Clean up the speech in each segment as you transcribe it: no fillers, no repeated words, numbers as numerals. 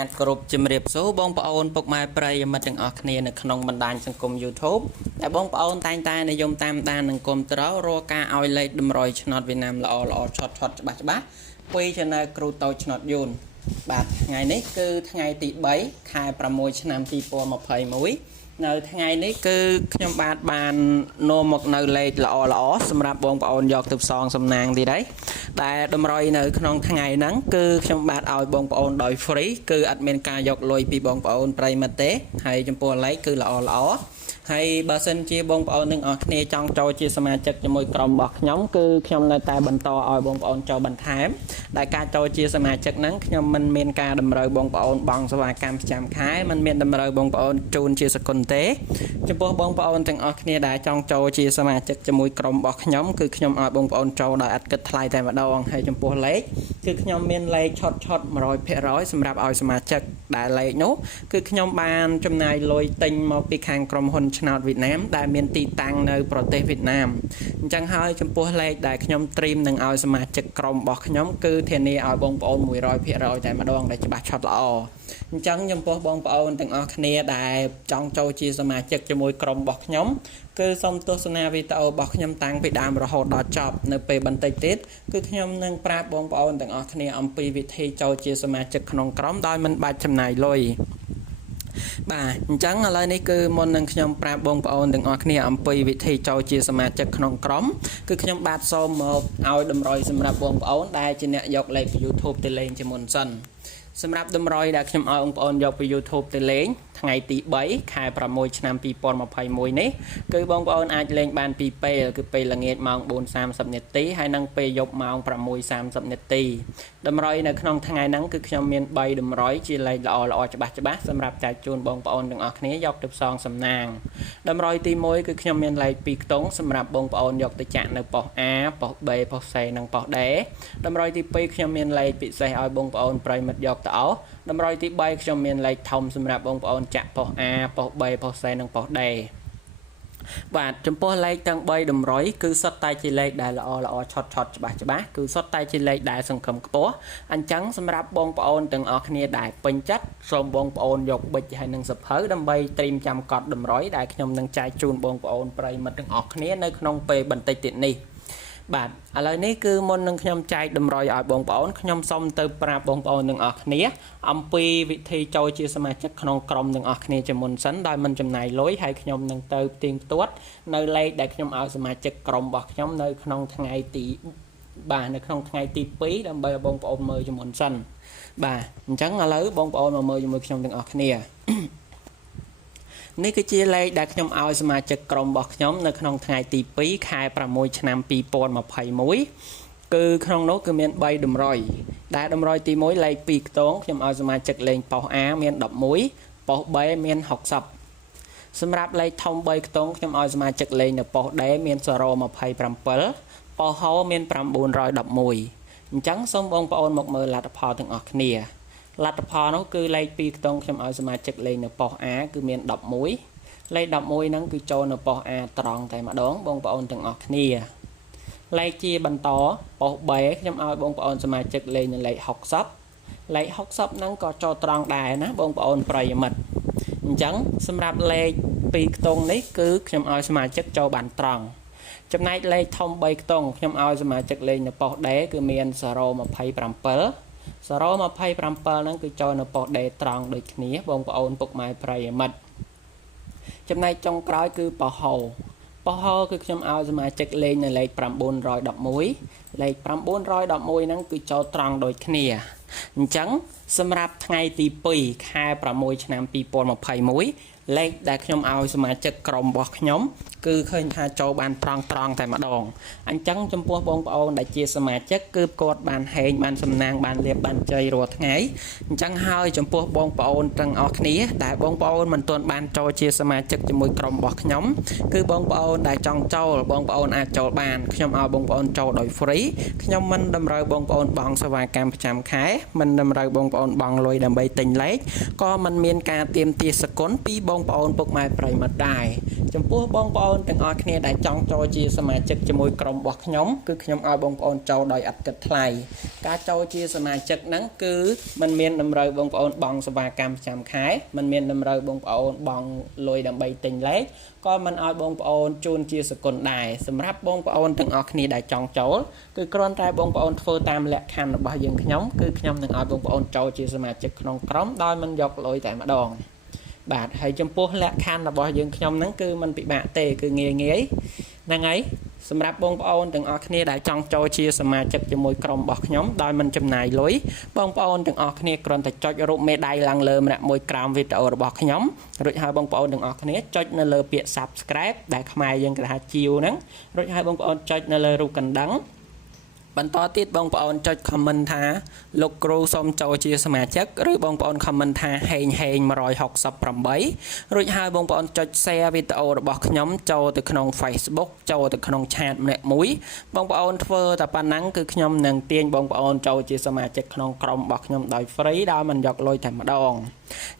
ញាតគ្រប់ជំរាបសួរបងប្អូនពុកម៉ែប្រិយមិត្តទាំងអស់គ្នានៅក្នុងបណ្ដាញសង្គម YouTube តែបងប្អូនតែងតែនិយមតាមដាននិងគាំទ្ររាល់ការឲ្យលេខតម្រុយឆ្នោតវៀតណាមល្អឆត់ច្បាស់ពី Channel គ្រូតូចឆ្នោតយូនបាទថ្ងៃនេះគឺថ្ងៃទី3ខែ6ឆ្នាំ2021នៅថ្ងៃនេះគឺខ្ញុំបាននាំមកនៅលេខល្អសម្រាប់បងប្អូនយកទៅផ្សងសំណាងទៀតហើយដែលតម្រុយនៅក្នុងថ្ងៃហ្នឹងគឺខ្ញុំបាទឲ្យបងប្អូនដោយ free គឺអត់មានការយកលុយពីបងប្អូនប្រិយមិត្តទេហើយចំពោះលេខគឺល្អហើយបើសិនជាបងប្អូនទាំងអស់គ្នាចង់ចូលជាសមាជិកជាមួយក្រុមរបស់ខ្ញុំគឺខ្ញុំនៅតែបន្តឲ្យបងប្អូនចូលបន្ថែមដែលការចូលជាសមាជិកហ្នឹងខ្ញុំមិនមានការតម្រូវបងប្អូនបង់សេវាកម្មប្រចាំខែមិនមានតម្រូវបងប្អូនជូនជាសកុនទេចំពោះបងប្អូនទាំងអស់គ្នាដែលចង់ចូលជាសមាជិកជាមួយក្រុមរបស់ខ្ញុំគឺខ្ញុំឲ្យបងប្អូនចូលដោយអត់គិតថ្លៃតែម្ដងហើយចំពោះលេខគឺខ្ញុំមានលេខឆត់ 100% សម្រាប់ឲ្យសមាជិកដែលលេខនោះគឺខ្ញុំបានចំណាយលុយទិញមកពីខាងក្រុមហ៊ុនឆ្នោតវៀតណាមដែលមានទីតាំងនៅប្រទេសវៀតណាមអញ្ចឹងហើយចំពោះលេខដែលខ្ញុំត្រៀមនឹងឲ្យសមាជិកក្រុមរបស់ខ្ញុំគឺធានាឲ្យបងប្អូន 100% តែម្ដងដែលច្បាស់ឆត់ល្អអញ្ចឹងចំពោះបងប្អូនទាំងអស់គ្នាដែលចង់ចូលជាសមាជិកជាមួយក្រុមរបស់ខ្ញុំគឺសូមទស្សនាវីដេអូរបស់ខ្ញុំតាំងពីដើមរហូតដល់ចប់នៅពេលបន្តិចទៀតគឺខ្ញុំនឹងប្រាប់បងប្អូនទាំងអស់គ្នាអំពីវិធីចូលជាសមាជិកក្នុងក្រុមដោយមិនបាច់ចំណាយលុយបាទអញ្ចឹងឥឡូវនេះគឺមុននឹងខ្ញុំប្រាប់បងប្អូនទាំងអស់គ្នាអំពីវិធីចូលជាសមាជិកក្នុងក្រុមគឺខ្ញុំបាទសូមមកឲ្យតម្រុយសម្រាប់បងប្អូនដែលជាអ្នកយកលេខពី YouTube ទៅលេងជាមុនសិនសម្រាប់តម្រុយដែលខ្ញុំឲ្យបងប្អូនយកពី YouTube ទៅលេងថ្ងៃទី3ខែ6ឆ្នាំ2021នេះគឺបងប្អូនអាចលេងបានពីពេលគឺពេលល្ងាចម៉ោង 4:30 នាទីហើយនិងពេលយប់ម៉ោង 6:30 នាទីតម្រុយនៅក្នុងថ្ងៃហ្នឹងគឺខ្ញុំមាន3តម្រុយជាលេខល្អច្បាស់សម្រាប់ចែកជូនបងប្អូនទាំងអស់គ្នាយកទៅផ្សងសំណាងតម្រុយទី1គឺខ្ញុំមានលេខ2ខ្ទង់សម្រាប់បងប្អូនយកទៅចាក់នៅប៉ុស្តិ៍ A ប៉ុស្តិ៍ B ប៉ុស្តិ៍ C និងប៉ុស្តិ៍ D តម្រុយទី2ខ្ញុំមានលេខពិសេសឲ្យបងប្អូនប្រិយមិត្តយកទៅអោសតម្រុយទី3ខ្ញុំមានលេខធំសម្រាប់បងប្អូនចាក់ប៉ុស្តិ៍ A ប៉ុស្តិ៍ B ប៉ុស្តិ៍ C និងប៉ុស្តិ៍ D បាទចំពោះលេខទាំង3តម្រុយគឺសុទ្ធតែជាលេខដែលល្អឆត់ច្បាស់គឺសុទ្ធតែជាលេខដែលសង្ឃឹមខ្ពស់អញ្ចឹងសម្រាប់បងប្អូនទាំងអស់គ្នាដែលពេញចិត្តសូមបងប្អូនយកប៊ិចហើយនឹងសភៅដើម្បីត្រៀមចាំកត់តម្រុយដែលខ្ញុំនឹងចែកជូនបងប្អូនប្រិយមិត្តទាំងអស់គ្នានៅក្នុងពេលបន្តិចទៀតនេះបាទឥឡូវនេះគឺមុននឹងខ្ញុំចែកតម្រុយឲ្យបងប្អូនខ្ញុំសូមទៅប្រាប់បងប្អូនទាំងអស់គ្នាអំពីវិធីចូលជាសមាជិកក្នុងក្រុមទាំងអស់គ្នាជាមុនសិនដោយមិនចំណាយលុយហើយខ្ញុំនឹងទៅផ្ទៀងផ្ទាត់នៅលេខដែលខ្ញុំឲ្យសមាជិកក្រុមរបស់ខ្ញុំនៅក្នុងថ្ងៃទី2ដើម្បីឲ្យបងប្អូនមើលជាមុនសិនបាទអញ្ចឹងឥឡូវបងប្អូនមកមើលជាមួយខ្ញុំទាំងអស់គ្នានេះគឺជាលេខដែលខ្ញុំឲ្យសមាជិកក្រុមរបស់ខ្ញុំនៅក្នុងថ្ងៃទី2ខែ6ឆ្នាំ2021គឺក្នុងនោះគឺមាន3តម្រុយដែលតម្រុយទី1លេខ2ខ្ទង់ខ្ញុំឲ្យសមាជិកលេងប៉ុស្តិ៍ A មាន11ប៉ុស្តិ៍ B មាន60សម្រាប់លេខធំ3ខ្ទង់ខ្ញុំឲ្យសមាជិកលេងនៅប៉ុស្តិ៍ D មាន027ប៉ុស្តិ៍ H មាន911អញ្ចឹងសូមបងប្អូនមកមើលលទ្ធផលទាំងអស់គ្នាលទ្ធផលនោះគឺលេខ2ខ្ទង់ខ្ញុំឲ្យសមាជិកលេងនៅប៉ុស្តិ៍ A គឺមាន11លេខ11ហ្នឹងគឺចូលនៅប៉ុស្តិ៍ A ត្រង់តែម្ដងបងប្អូនទាំងអស់គ្នាលេខជាបន្តប៉ុស្តិ៍ B ខ្ញុំឲ្យបងប្អូនសមាជិកលេងនៅលេខ60លេខ60ហ្នឹងក៏ចូលត្រង់ដែរណាបងប្អូនប្រិយមិត្តអញ្ចឹងសម្រាប់លេខ2ខ្ទង់នេះគឺខ្ញុំឲ្យសមាជិកចូលបានត្រង់ចំណែកលេខធំ3ខ្ទង់ខ្ញុំឲ្យសមាជិកលេងនៅប៉ុស្តិ៍ D គឺមាន027 ហ្នឹងគឺចូលនៅប៉ុស្តិ៍ D ត្រង់ដូចគ្នាបងប្អូនពុកម៉ែប្រិយមិត្តចំណែកចុងក្រោយគឺប៉ុស្តិ៍ H គឺខ្ញុំឲ្យសមាជិកលេងនៅលេខ911លេខ911ហ្នឹងគឺចូលត្រង់ដូចគ្នាអញ្ចឹងសម្រាប់ថ្ងៃទី2ខែ6ឆ្នាំ2021លេខដែលខ្ញុំឲ្យសមាជិកក្រុមរបស់ខ្ញុំគឺឃើញថាចូលបានត្រង់តែម្ដងអញ្ចឹងចំពោះបងប្អូនដែលជាសមាជិកគឺគាត់បានហែងបានសំណាងបានលៀបបានជ័យរាល់ថ្ងៃអញ្ចឹងហើយចំពោះបងប្អូនទាំងអស់គ្នាដែលបងប្អូនមិនទាន់បានចូលជាសមាជិកជាមួយក្រុមរបស់ខ្ញុំគឺបងប្អូនដែលចង់ចូលបងប្អូនអាចចូលបានខ្ញុំឲ្យបងប្អូនចូលដោយ free ខ្ញុំមិនតម្រូវបងប្អូនបង់សេវាកម្មប្រចាំខែមិនតម្រូវបងប្អូនបង់លុយដើម្បីទិញលេខក៏មិនមានការទាមទារសកុនពីបង បងប្អូនពុកម៉ែប្រិយមិត្តដែរចំពោះបងប្អូនទាំងអស់គ្នាដែលចង់ចូលជាសមាជិកជាមួយក្រុមរបស់ខ្ញុំគឺខ្ញុំឲ្យបងប្អូនចូលដោយឥតគិតថ្លៃការចូលជាសមាជិកហ្នឹងគឺมันមានតម្រូវបងប្អូនបង់សេវាកម្មប្រចាំខែมันមានតម្រូវបងប្អូនបង់លុយដើម្បីទិញលេខក៏มันឲ្យបងប្អូនជូនជាសកុនដែរសម្រាប់បងប្អូនទាំងអស់គ្នាដែលចង់ចូលគឺគ្រាន់តែបងប្អូនធ្វើតាមលក្ខខណ្ឌរបស់យើងខ្ញុំគឺខ្ញុំនឹងឲ្យបងប្អូនចូលជាសមាជិកក្នុងក្រុមដោយមិនយកលុយតែម្ដងបាទហើយចំពោះលក្ខខណ្ឌរបស់យើងខ្ញុំហ្នឹងគឺมันពិបាកទេគឺងាយហ្នឹងហើយសម្រាប់បងប្អូនទាំងអស់គ្នាដែលចង់ចូលជាសមាជិកជាមួយក្រុមរបស់ខ្ញុំដោយមិនចំណាយលុយបងប្អូនទាំងអស់គ្នាគ្រាន់តែចុចរូបមេដៃឡើងលើម្នាក់មួយក្រោមវីដេអូរបស់ខ្ញុំរួចហើយបងប្អូនទាំងអស់គ្នាចុចនៅលើពាក្យ Subscribe ដែលខ្មែរយើងគេថាជាវហ្នឹងរួចហើយបងប្អូនចុចនៅលើរូបកណ្ដឹងបន្តទៀតបងប្អូនចុច comment ថាលោកគ្រូសូមចូលជាសមាជិកឬបងប្អូន comment ថាហេង168រួចហើយបងប្អូនចុច share វីដេអូរបស់ខ្ញុំចូលទៅក្នុង Facebook ចូលទៅក្នុង chat ម្នាក់មួយបងប្អូនធ្វើតែប៉ុណ្ណឹងគឺខ្ញុំនឹងទាញបងប្អូនចូលជាសមាជិកក្នុងក្រុមរបស់ខ្ញុំដោយ free ដោយមិនយកលុយតែម្ដង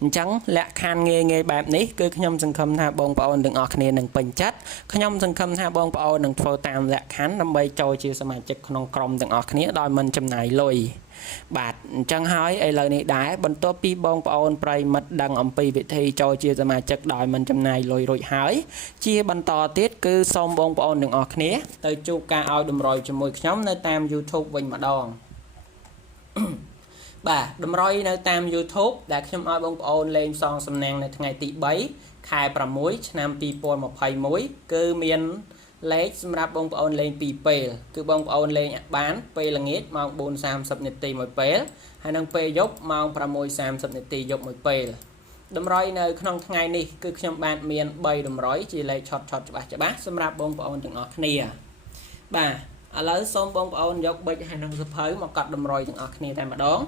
អញ្ចឹងលក្ខខណ្ឌងាយបែបនេះគឺខ្ញុំសង្ឃឹមថាបងប្អូនទាំងអស់គ្នានឹងពេញចិត្តខ្ញុំសង្ឃឹមថាបងប្អូននឹងធ្វើតាមលក្ខខណ្ឌដើម្បីចូលជាសមាជិកក្នុងក្រុមទាំងអស់គ្នាដោយមិនចំណាយលុយបាទអញ្ចឹងហើយឥឡូវនេះដែរបន្ទាប់ពីបងប្អូនប្រិយមិត្តដឹងអំពីវិធីចូលជាសមាជិកដោយមិនចំណាយលុយរួចហើយជាបន្តទៀតគឺសូមបងប្អូនទាំងអស់គ្នាទៅជួបការឲ្យតម្រុយជាមួយខ្ញុំនៅតាម YouTube វិញម្ដងបាទតម្រុយនៅតាម YouTube ដែលខ្ញុំឲ្យបងប្អូនលេងសងសំណាងនៅថ្ងៃទី3ខែ6ឆ្នាំ2021គឺមានលេខសម្រាប់បងប្អូនលេង2ពេលគឺបងប្អូនលេងបានពេលល្ងាចម៉ោង 4:30 នាទីមួយពេលហើយនិងពេលយប់ម៉ោង 6:30 នាទីយប់មួយពេលតម្រុយនៅក្នុងថ្ងៃនេះគឺខ្ញុំបានមាន3តម្រុយជាលេខឆត់ច្បាស់សម្រាប់បងប្អូនទាំងអស់គ្នាបាទឥឡូវសូមបងប្អូនយកប៊ិចហើយនិងសភៅមកកត់តម្រុយទាំងអស់គ្នាតែម្ដង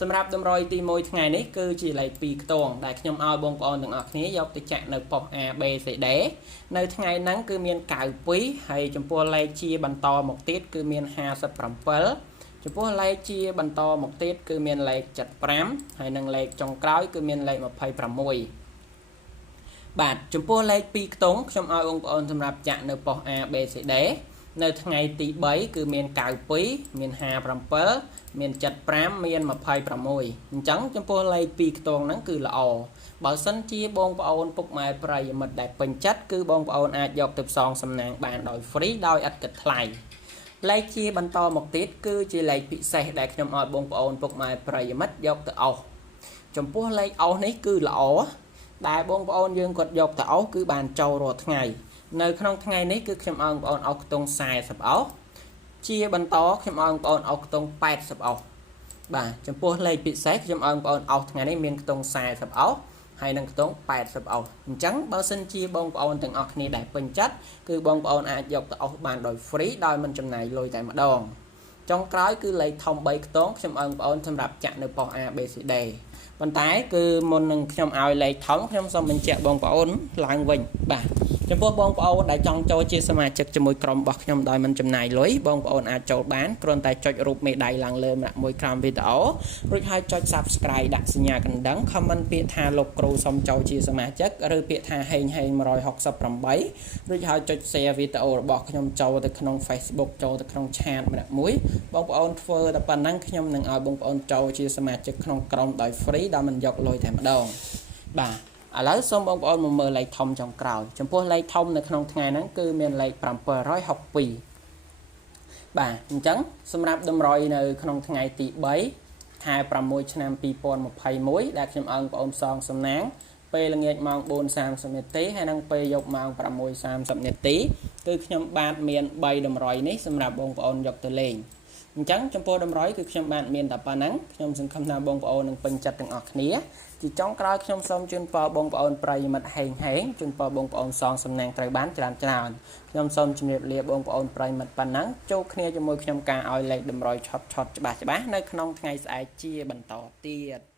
សម្រាប់តម្រុយទី1ថ្ងៃនេះគឺជាលេខ2ខ្ទង់ដែលខ្ញុំឲ្យបងប្អូនទាំងអស់គ្នាយកទៅចាក់នៅប៉ុស A B C D នៅថ្ងៃហ្នឹងគឺមាន92ហើយចំពោះលេខជាបន្តមកទៀតគឺមាន57ចំពោះលេខជាបន្តមកទៀតគឺមានលេខ75ហើយនិងលេខចុងក្រោយគឺមានលេខ26បាទចំពោះលេខ2ខ្ទង់ខ្ញុំឲ្យបងប្អូនសម្រាប់ចាក់នៅប៉ុស A B C D នៅថ្ងៃទី3គឺមាន92មាន57មាន75មាន26អញ្ចឹងចំពោះលេខ2ខ្ទង់ហ្នឹងគឺល្អបើសិនជាបងប្អូនពុកម៉ែប្រិយមិត្តដែលពេញចិត្តគឺបងប្អូនអាចយកទៅផ្សងសំណាងបានដោយ free ដោយឥតគិតថ្លៃលេខជាបន្តមកទៀតគឺជាលេខពិសេសដែលខ្ញុំឲ្យបងប្អូនពុកម៉ែប្រិយមិត្តយកទៅអោសចំពោះលេខអោសនេះគឺល្អដែលបងប្អូនយើងគាត់យកទៅអោសគឺបានចូលរាល់ថ្ងៃនៅក្នុងថ្ងៃនេះគឺខ្ញុំឲ្យបងប្អូនអោសខ្ទង់40អោសជាបន្តខ្ញុំឲ្យបងប្អូនអោសខ្ទង់80អោសបាទចំពោះលេខពិសេសខ្ញុំឲ្យបងប្អូនអោសថ្ងៃនេះមានខ្ទង់40អោសហើយនឹងខ្ទង់80អោសអញ្ចឹងបើសិនជាបងប្អូនទាំងអស់គ្នាដែលពេញចិត្តគឺបងប្អូនអាចយកទៅអោសបានដោយ free ដោយមិនចំណាយលុយតែម្ដងចុងក្រោយគឺលេខធំ3ខ្ទង់ខ្ញុំឲ្យបងប្អូនសម្រាប់ចាក់នៅប៉ុស A B C D ប៉ុន្តែគឺមុននឹងខ្ញុំឲ្យលេខធំខ្ញុំសូមបញ្ជាក់បងប្អូនឡើងវិញបាទចំពោះបងប្អូនដែលចង់ចូលជាសមាជិកជាមួយក្រុមរបស់ខ្ញុំដោយមិនចំណាយលុយបងប្អូនអាចចូលបានគ្រាន់តែចុចរូបមេដៃឡើងលើម្នាក់មួយក្រោមវីដេអូរួចហើយចុច Subscribe ដាក់សញ្ញាកណ្ដឹង comment ពាក្យថាលោកគ្រូសូមចូលជាសមាជិកឬពាក្យថាហេង168រួចហើយចុច Share វីដេអូរបស់ខ្ញុំចូលទៅក្នុង Facebook ចូលទៅក្នុង chat ម្នាក់មួយបងប្អូនធ្វើតែប៉ុណ្ណឹងខ្ញុំនឹងឲ្យបងប្អូនចូលជាសមាជិកក្នុងក្រុមដោយ free ដោយមិនយកលុយតែម្ដងបាទឥឡូវសូមបងប្អូនមកមើលលេខធំចុងក្រោយចំពោះលេខធំនៅក្នុងថ្ងៃហ្នឹងគឺមានលេខ762បាទអញ្ចឹងសម្រាប់តម្រុយនៅក្នុងថ្ងៃទី3ខែ6ឆ្នាំ2021ដែលខ្ញុំឲ្យបងប្អូនសងសំណាងពេលល្ងាចម៉ោង 4:30 នាទីហើយនិងពេលយប់ម៉ោង 6:30 នាទីគឺខ្ញុំបាទមាន3តម្រុយនេះសម្រាប់បងប្អូនយកទៅលេងអញ្ចឹងចំពោះតម្រុយគឺខ្ញុំបានមានតែប៉ុណ្ណឹងខ្ញុំសង្ឃឹមថាបងប្អូននឹងពេញចិត្តទាំងអស់គ្នាជាចុងក្រោយខ្ញុំសូមជូនពរបងប្អូនប្រិយមិត្តហេងជូនពរបងប្អូនសងសំណាងត្រូវបានច្រើនខ្ញុំសូមជម្រាបលាបងប្អូនប្រិយមិត្តប៉ុណ្ណឹងជួបគ្នាជាមួយខ្ញុំការឲ្យលេខតម្រុយឆត់ច្បាស់នៅក្នុងថ្ងៃស្អែកជាបន្តទៀត